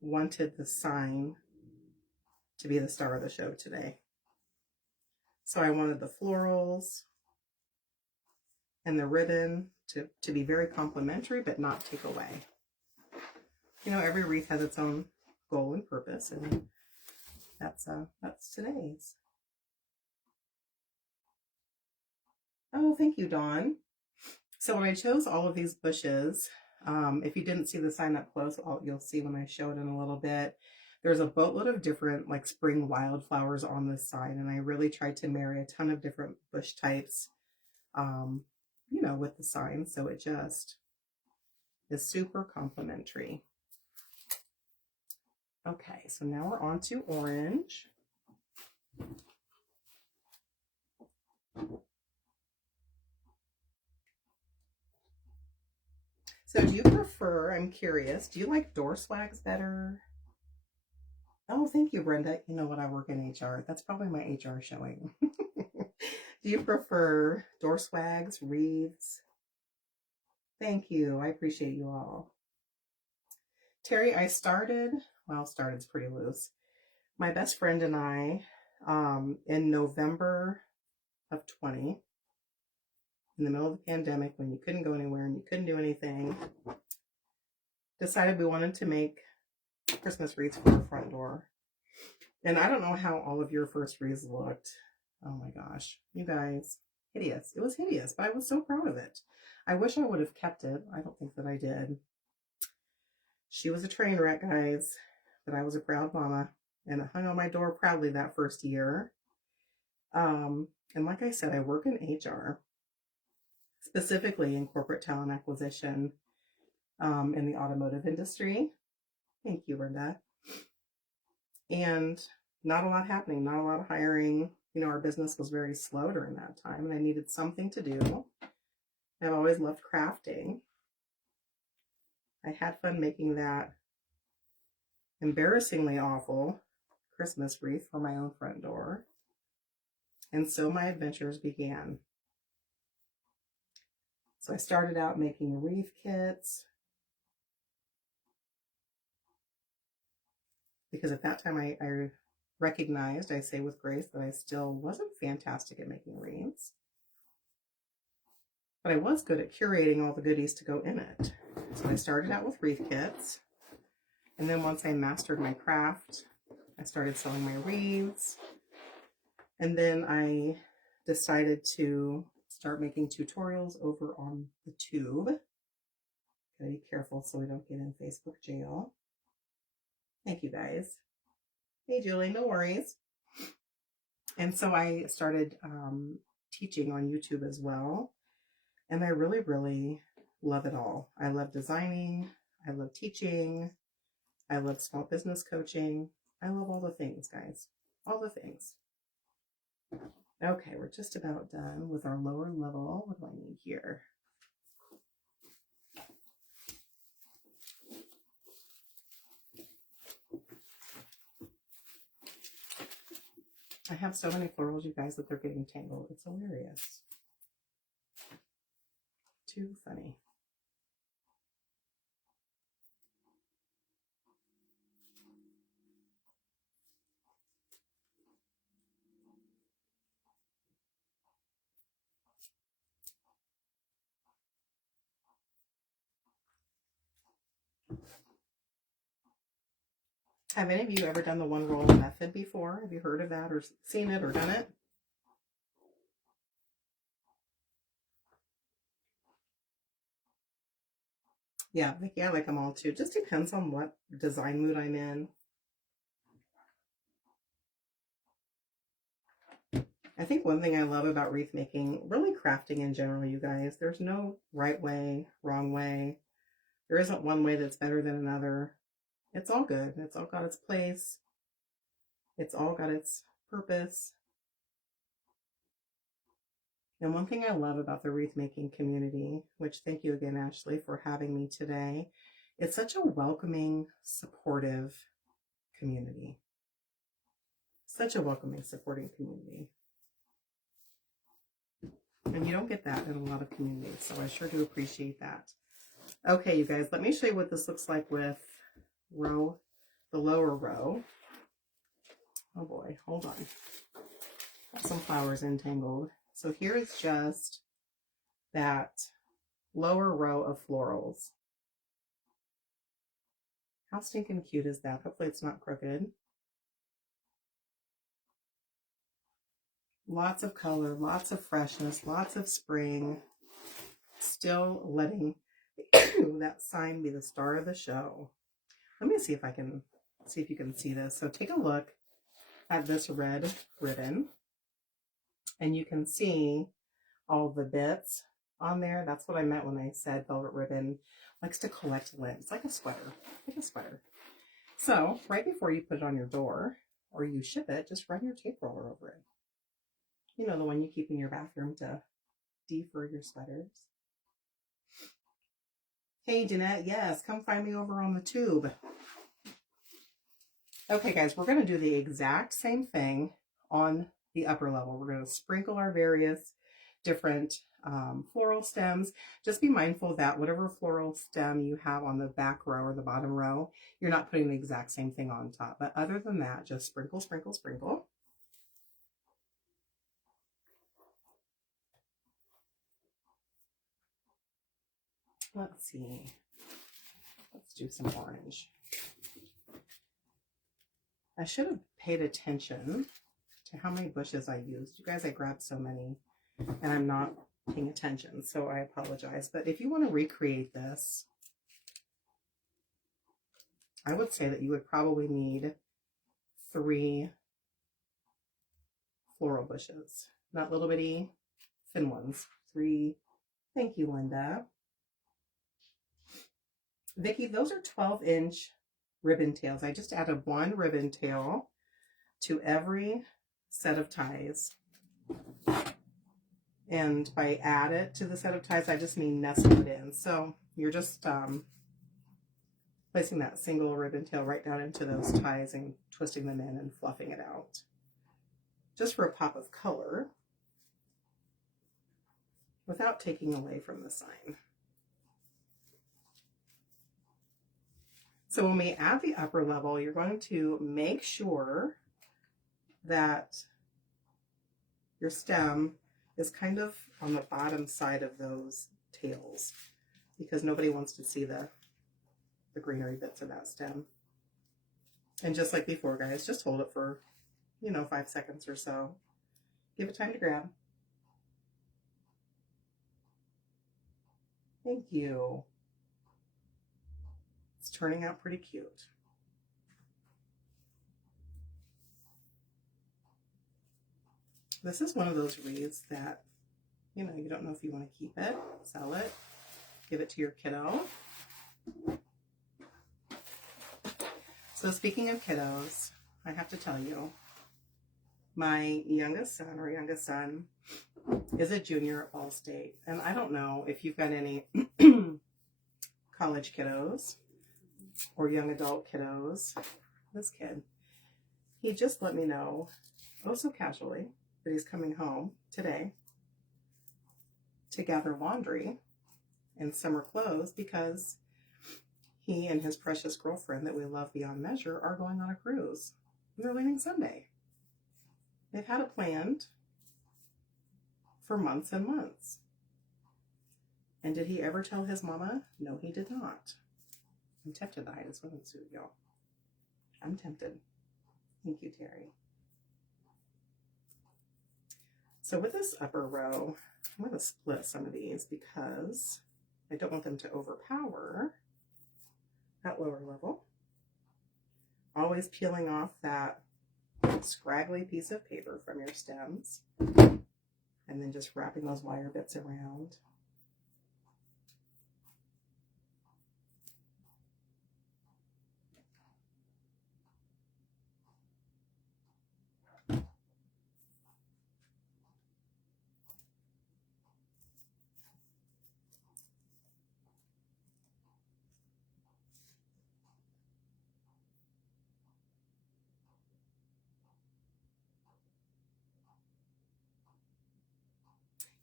wanted the sign to be the star of the show today. So I wanted the florals and the ribbon to be very complimentary, but not take away. You know, every wreath has its own goal and purpose, and that's today's. Oh, thank you, Dawn. So when I chose all of these bushes, if you didn't see the sign up close, you'll see when I show it in a little bit. There's a boatload of different like spring wildflowers on this sign, and I really tried to marry a ton of different bush types, you know, with the sign, so it just is super complimentary. Okay, so now we're on to orange. So do you prefer, I'm curious, do you like door swags better? Oh, thank you, Brenda. You know what? I work in HR. That's probably my HR showing. Do you prefer door swags, wreaths? Thank you. I appreciate you all. Terry, started's pretty loose. My best friend and I, in November of 20, in the middle of the pandemic, when you couldn't go anywhere and you couldn't do anything, decided we wanted to make Christmas wreaths for our front door. And I don't know how all of your first wreaths looked. Oh my gosh, you guys, hideous. It was hideous, but I was so proud of it. I wish I would have kept it. I don't think that I did. She was a train wreck, guys, but I was a proud mama, and it hung on my door proudly that first year. And like I said, I work in HR, specifically in corporate talent acquisition, in the automotive industry. Thank you, Brenda. And not a lot happening, not a lot of hiring. You know, our business was very slow during that time, and I needed something to do. I've always loved crafting. I had fun making that embarrassingly awful Christmas wreath for my own front door. And so my adventures began. So I started out making wreath kits, because at that time I recognized, I say with grace, that I still wasn't fantastic at making wreaths. But I was good at curating all the goodies to go in it. So I started out with wreath kits. And then once I mastered my craft, I started selling my wreaths. And then I decided to start making tutorials over on the tube. Gotta be careful so we don't get in Facebook jail. Thank you, guys. Hey, Julie, no worries. And so I started teaching on YouTube as well. And I really love it all. I love designing. I love teaching. I love small business coaching. I love all the things, guys. All the things. Okay, we're just about done with our lower level. What do I need here? I have so many florals, you guys, that they're getting tangled. It's hilarious. Too funny. Have any of you ever done the one roll method before? Have you heard of that or seen it or done it? Yeah, I like them all too. Just depends on what design mood I'm in. I think one thing I love about wreath making, really crafting in general, you guys, there's no right way, wrong way. There isn't one way that's better than another. It's all good. It's all got its place. It's all got its purpose. And one thing I love about the wreath making community, which thank you again, Ashley, for having me today, it's such a welcoming, supportive community. Such a welcoming, supporting community. And you don't get that in a lot of communities, so I sure do appreciate that. Okay, you guys, let me show you what this looks like with the lower row. Oh boy, hold on. Got some flowers entangled. So here's just that lower row of florals. How stinking cute is that? Hopefully it's not crooked. Lots of color, lots of freshness, lots of spring. Still letting that sign be the star of the show. Let me see if you can see this. So take a look at this red ribbon and you can see all the bits on there. That's what I meant when I said velvet ribbon likes to collect lint. It's like a sweater, So right before you put it on your door or you ship it, just run your tape roller over it. You know, the one you keep in your bathroom to defur your sweaters. Hey, Jeanette, yes, come find me over on the tube. Okay, guys, we're going to do the exact same thing on the upper level. We're going to sprinkle our various different floral stems. Just be mindful that whatever floral stem you have on the back row or the bottom row, you're not putting the exact same thing on top. But other than that, just sprinkle, sprinkle, sprinkle. Let's see. Let's do some orange. I should have paid attention to how many bushes I used. You guys, I grabbed so many and I'm not paying attention, so I apologize. But if you want to recreate this, I would say that you would probably need 3 floral bushes, not little bitty thin ones. 3. Thank you, Linda. Vicki, those are 12-inch ribbon tails. I just added 1 ribbon tail to every set of ties. And by add it to the set of ties, I just mean nestle it in. So you're just placing that single ribbon tail right down into those ties and twisting them in and fluffing it out. Just for a pop of color without taking away from the sign. So when we add the upper level, you're going to make sure that your stem is kind of on the bottom side of those tails because nobody wants to see the greenery bits of that stem. And just like before, guys, just hold it for, 5 seconds or so. Give it time to grab. Thank you. It's turning out pretty cute. This is one of those wreaths that, you don't know if you want to keep it, sell it, give it to your kiddo. So speaking of kiddos, I have to tell you, my youngest son is a junior at Ball State. And I don't know if you've got any college kiddos or young adult kiddos. This kid, he just let me know, oh so casually, that he's coming home today to gather laundry and summer clothes because he and his precious girlfriend that we love beyond measure are going on a cruise. And they're leaving Sunday. They've had it planned for months and months. And did he ever tell his mama? No, he did not. I'm tempted to hide this swimsuit, y'all. I'm tempted. Thank you, Terry. So with this upper row, I'm going to split some of these because I don't want them to overpower that lower level. Always peeling off that scraggly piece of paper from your stems and then just wrapping those wire bits around.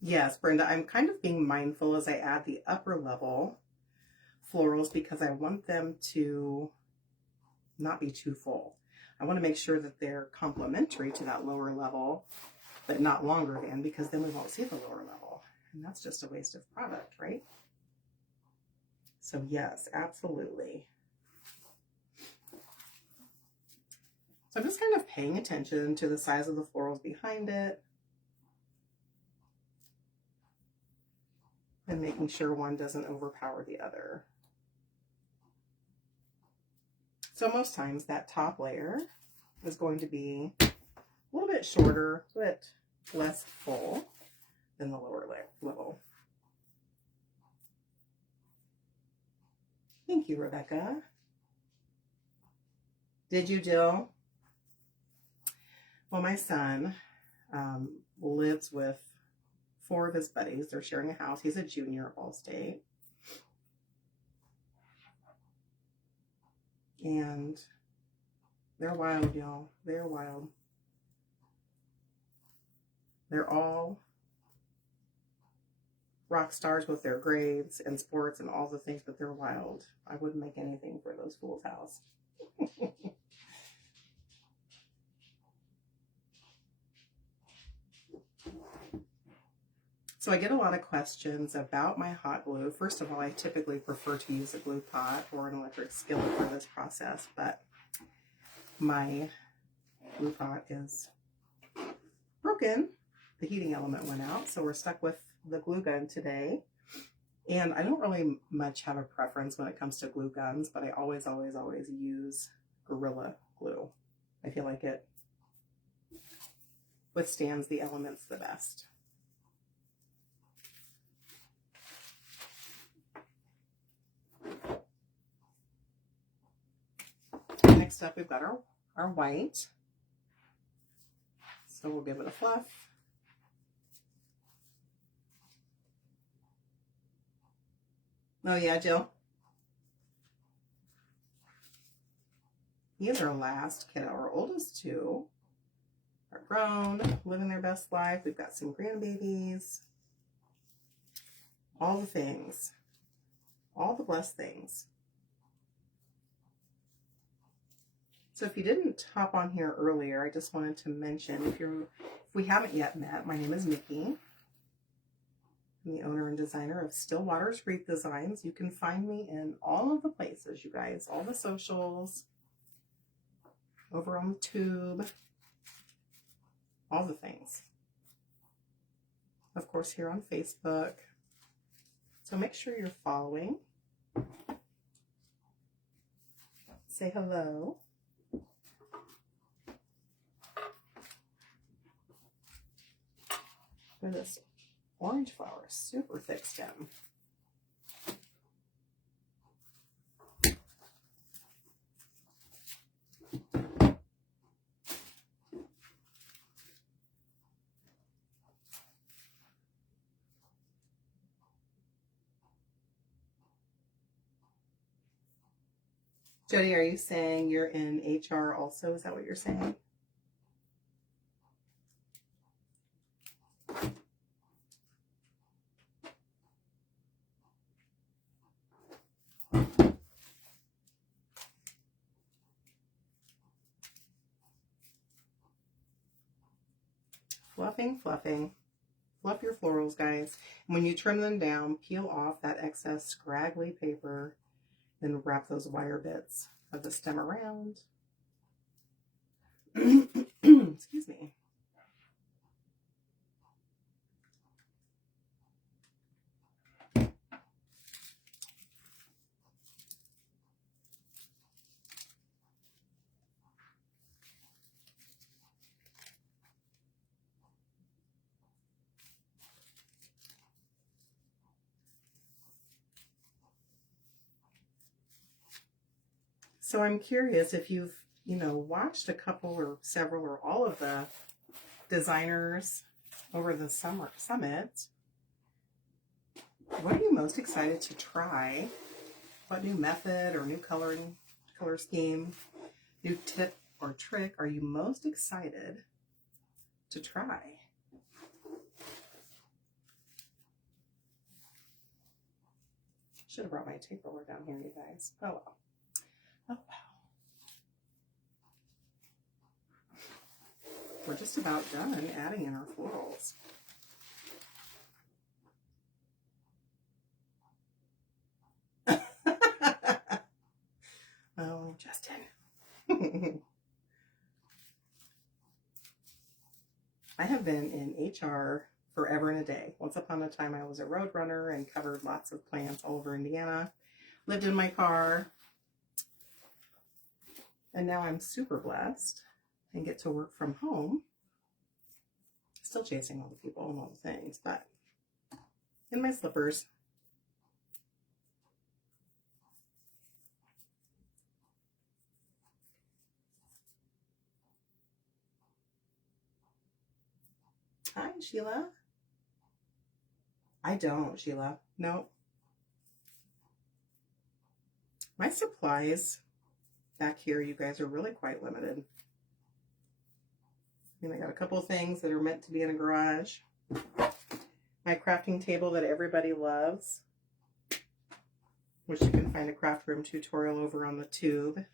Yes, Brenda, I'm kind of being mindful as I add the upper level florals because I want them to not be too full. I want to make sure that they're complementary to that lower level, but not longer than, because then we won't see the lower level. And that's just a waste of product, right? So yes, absolutely. So I'm just kind of paying attention to the size of the florals behind it and making sure one doesn't overpower the other. So most times that top layer is going to be a little bit shorter, a bit less full than the lower level. Thank you, Rebecca. Did you, Jill? Well, my son lives with 4 of his buddies. They're sharing a house. He's a junior at Ball State. And they're wild, y'all. They're wild. They're all rock stars with their grades and sports and all the things, but they're wild. I wouldn't make anything for those fools' house. So I get a lot of questions about my hot glue. First of all, I typically prefer to use a glue pot or an electric skillet for this process, but my glue pot is broken. The heating element went out, so we're stuck with the glue gun today. And I don't really much have a preference when it comes to glue guns, but I always use Gorilla Glue. I feel like it withstands the elements the best. Next up, we've got our white. So we'll give it a fluff. Oh yeah, Jill. These are last kiddo. Our oldest 2 are grown, living their best life. We've got some grandbabies. All the things. All the blessed things. So if you didn't hop on here earlier, I just wanted to mention, if we haven't yet met, my name is Nikki. I'm the owner and designer of Stillwater's Wreath Designs. You can find me in all of the places, you guys, all the socials, over on the tube, all the things. Of course, here on Facebook. So make sure you're following. Say hello. Look at this orange flower, super thick stem. Jody, are you saying you're in HR also? Is that what you're saying? Fluffing, fluffing. Fluff your florals, guys. And when you trim them down, peel off that excess scraggly paper Then wrap those wire bits of the stem around. Excuse me. So I'm curious if you've, watched a couple or several or all of the designers over the summer summit. What are you most excited to try? What new method or new color scheme, new tip or trick are you most excited to try? Should have brought my tape roller down here, you guys. Oh well. Oh well. We're just about done adding in our florals. Oh, Justin. I have been in HR forever and a day. Once upon a time, I was a road runner and covered lots of plants all over Indiana. Lived in my car. And now I'm super blessed and get to work from home. Still chasing all the people and all the things, but in my slippers. Hi, Sheila. I don't, Sheila. No. My supplies back here, you guys, are really quite limited. I mean, I got a couple of things that are meant to be in a garage. My crafting table that everybody loves, which you can find a craft room tutorial over on the tube.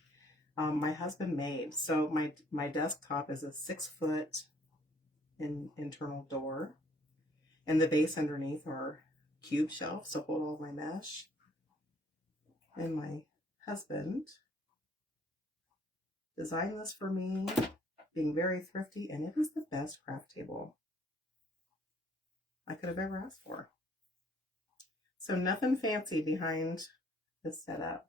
My husband made. So my desktop is a 6-foot internal door. And the base underneath are cube shelves to hold all my mesh. And my husband designed this for me, being very thrifty, and it is the best craft table I could have ever asked for. So nothing fancy behind this setup.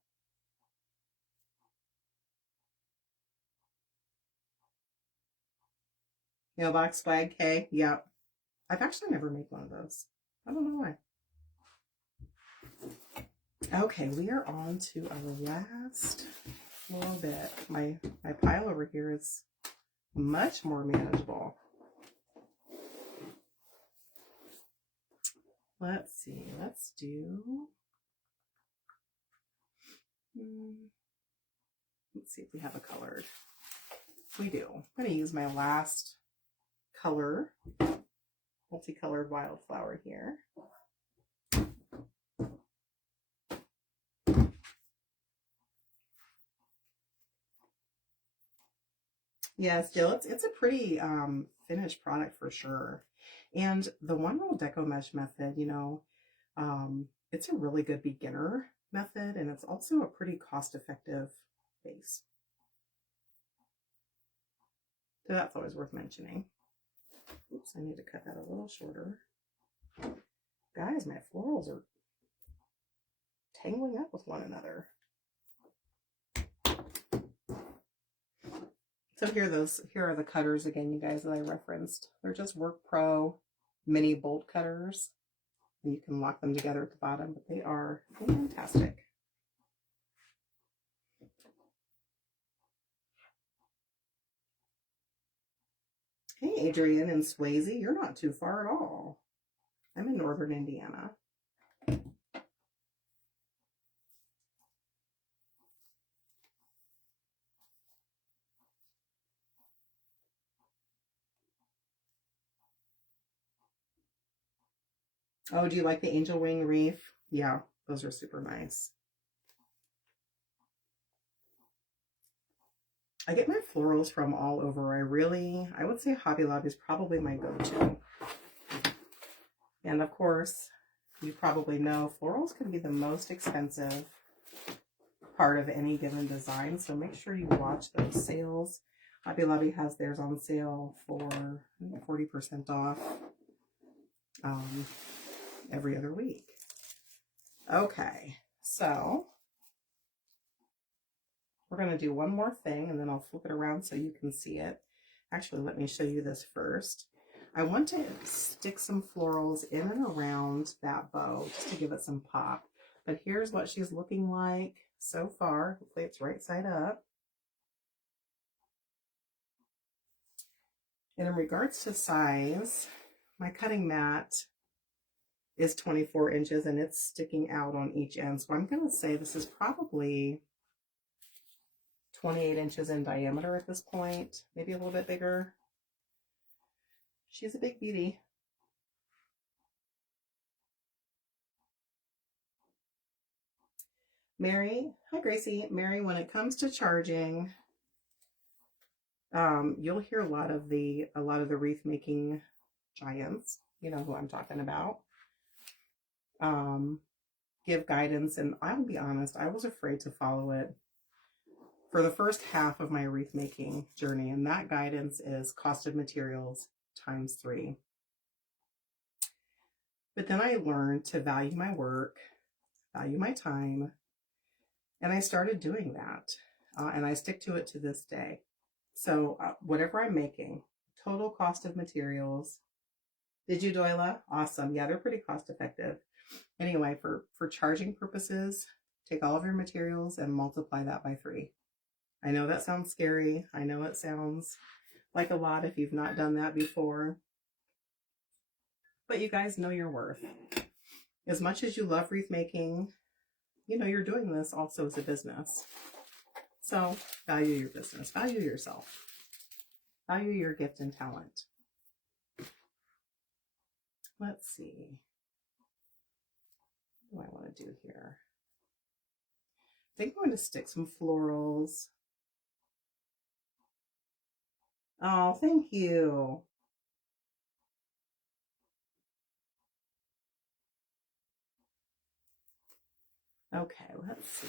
Mailbox flag K, yeah. I've actually never made one of those. I don't know why. Okay, we are on to our last little bit. My pile over here is much more manageable. Let's see. Let's do. Let's see if we have a colored. We do. I'm going to use my last color, multicolored wildflower here. Yeah, still, it's a pretty finished product for sure. And the one roll deco mesh method, it's a really good beginner method, and it's also a pretty cost-effective base. So that's always worth mentioning. Oops, I need to cut that a little shorter. Guys, my florals are tangling up with one another. So here are the cutters again, you guys, that I referenced. They're just Work Pro mini bolt cutters. And you can lock them together at the bottom, but they are fantastic. Hey, Adrian in Swayze, you're not too far at all. I'm in northern Indiana. Oh, do you like the angel wing wreath? Yeah, those are super nice. I get my florals from all over. I would say Hobby Lobby is probably my go-to. And of course, you probably know florals can be the most expensive part of any given design, so make sure you watch those sales. Hobby Lobby has theirs on sale for 40% off every other week. Okay, so we're going to do one more thing, and then I'll flip it around so you can see it. Actually, let me show you this first. I want to stick some florals in and around that bow just to give it some pop. But here's what she's looking like so far. Hopefully it's right side up. And in regards to size, my cutting mat is 24 inches and it's sticking out on each end. So I'm going to say this is probably 28 inches in diameter at this point, maybe a little bit bigger. She's a big beauty. Mary, hi Gracie. Mary, when it comes to charging, you'll hear a lot of the wreath making giants. You know who I'm talking about. Give guidance, and I'll be honest, I was afraid to follow it for the first half of my wreath making journey, and that guidance is cost of materials times 3. But then I learned to value my work, value my time, and I started doing that, and I stick to it to this day. So whatever I'm making, total cost of materials. Did you, Doyla? Awesome. Yeah, they're pretty cost effective. Anyway, for charging purposes, take all of your materials and multiply that by 3. I know that sounds scary. I know it sounds like a lot if you've not done that before. But you guys know your worth. As much as you love wreath making, you know you're doing this also as a business. So value your business, value yourself, value your gift and talent. Let's see. What do I want to do here? I think I'm going to stick some florals. Oh, thank you. Okay, let's see.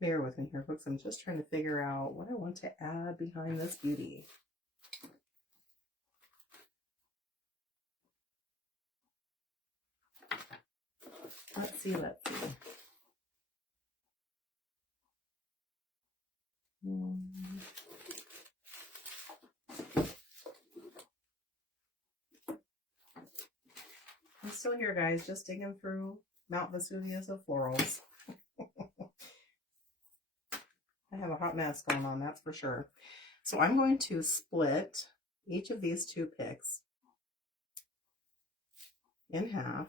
Bear with me here, folks. I'm just trying to figure out what I want to add behind this beauty. Let's see. I'm still here, guys, just digging through Mount Vesuvius of florals. I have a hot mess going on, that's for sure. So I'm going to split each of these 2 picks in half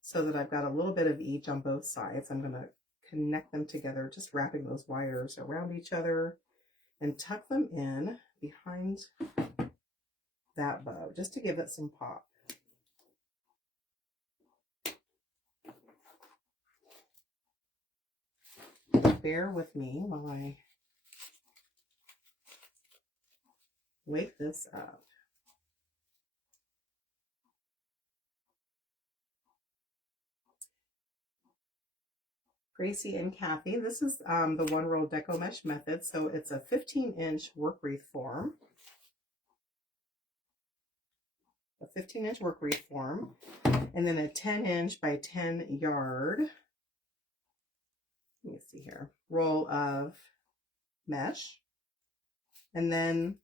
so that I've got a little bit of each on both sides. I'm going to connect them together, just wrapping those wires around each other and tuck them in behind that bow just to give it some pop. Bear with me while I wake this up. Gracie and Kathy, this is the one roll deco mesh method. So it's a 15-inch work wreath form. A 15-inch work wreath form. And then a 10-inch by 10 yard, let me see here, roll of mesh. And then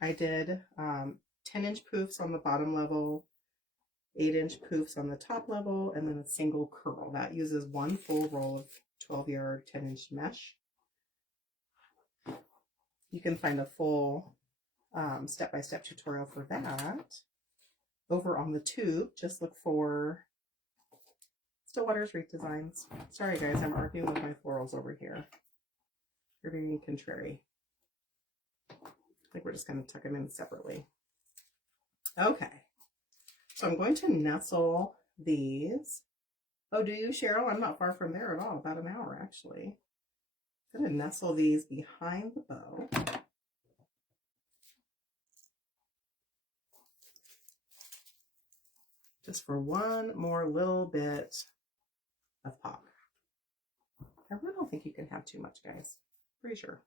I did 10-inch poofs on the bottom level, 8-inch poofs on the top level, and then a single curl. That uses one full roll of 12-yard 10-inch mesh. You can find a full step-by-step tutorial for that over on the tube. Just look for Stillwater's Wreath Designs. Sorry guys, I'm arguing with my florals over here. They're being contrary. I think we're just going to tuck them in separately. Okay, so I'm going to nestle these. Oh, do you, Cheryl? I'm not far from there at all, about an hour actually. I'm going to nestle these behind the bow. just for one more little bit of pop. I really don't think you can have too much, guys. Pretty sure.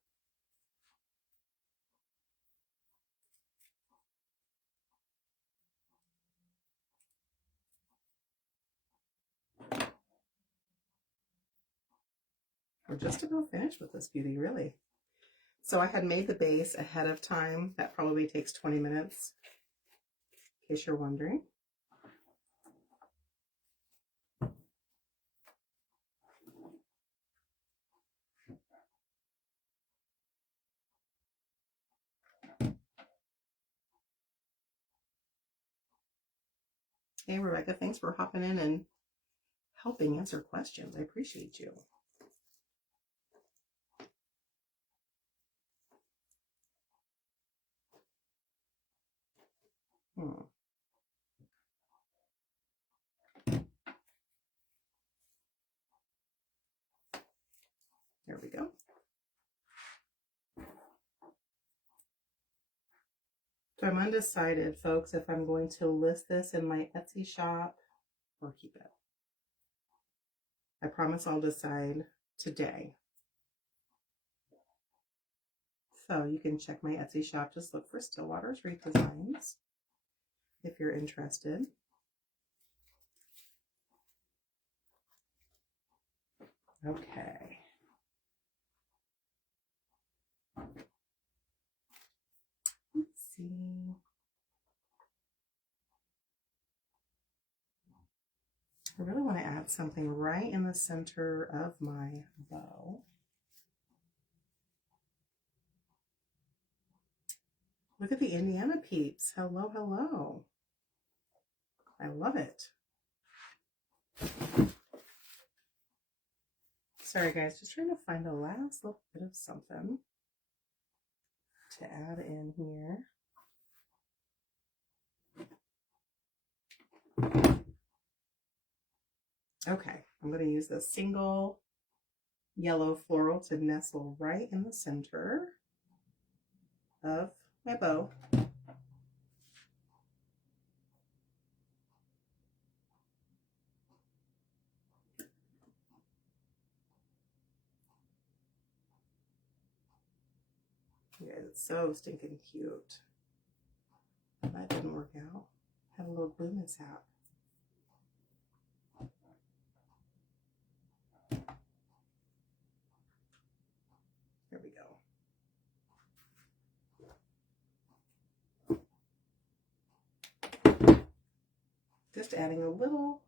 We're just about finished with this beauty, really. So I had made the base ahead of time. That probably takes 20 minutes, in case you're wondering. Hey, Rebecca, thanks for hopping in and helping answer questions. I appreciate you. There we go. So I'm undecided, folks, if I'm going to list this in my Etsy shop or keep it. I promise I'll decide today. So you can check my Etsy shop. Just look for Stillwater's Wreath Designs if you're interested. Okay. Let's see. I really want to add something right in the center of my bow. Look at the Indiana peeps. Hello, hello. I love it. Sorry, guys, just trying to find the last little bit of something to add in here. Okay, I'm going to use the single yellow floral to nestle right in the center of my bow. Yeah, it's so stinking cute. That didn't work out. Had a little glue mishap. There we go. Just adding a little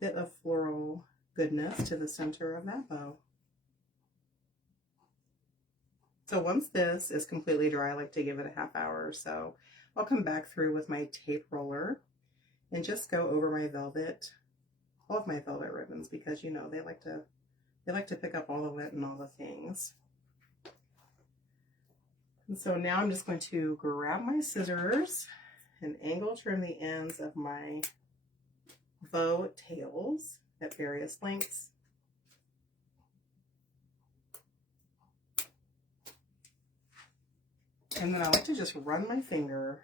bit of floral goodness to the center of that bow. So once this is completely dry, I like to give it a half hour or so. I'll come back through with my tape roller and just go over my velvet, all of my velvet ribbons, because you know they like to pick up all of it and all the things. And so now I'm just going to grab my scissors and angle trim the ends of my bow tails at various lengths. And then I like to just run my finger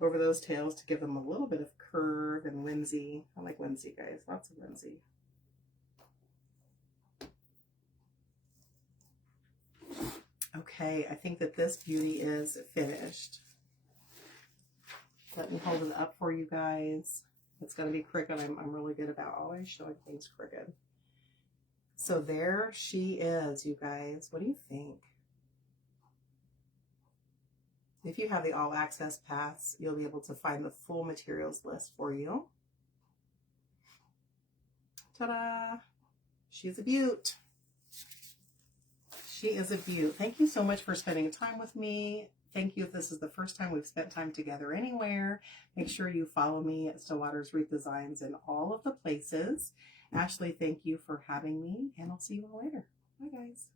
over those tails to give them a little bit of curve and whimsy. I like whimsy, guys, lots of whimsy. Okay, I think that this beauty is finished. Let me hold it up for you guys. It's going to be crooked. I'm really good about always showing things crooked. So there she is, you guys. What do you think? If you have the all access pass, you'll be able to find the full materials list for you. Ta-da! She's a beaut. She is a beaut. Thank you so much for spending time with me. Thank you if this is the first time we've spent time together anywhere. Make sure you follow me at Stillwater's Wreath Designs in all of the places. Ashley, thank you for having me, and I'll see you all later. Bye, guys.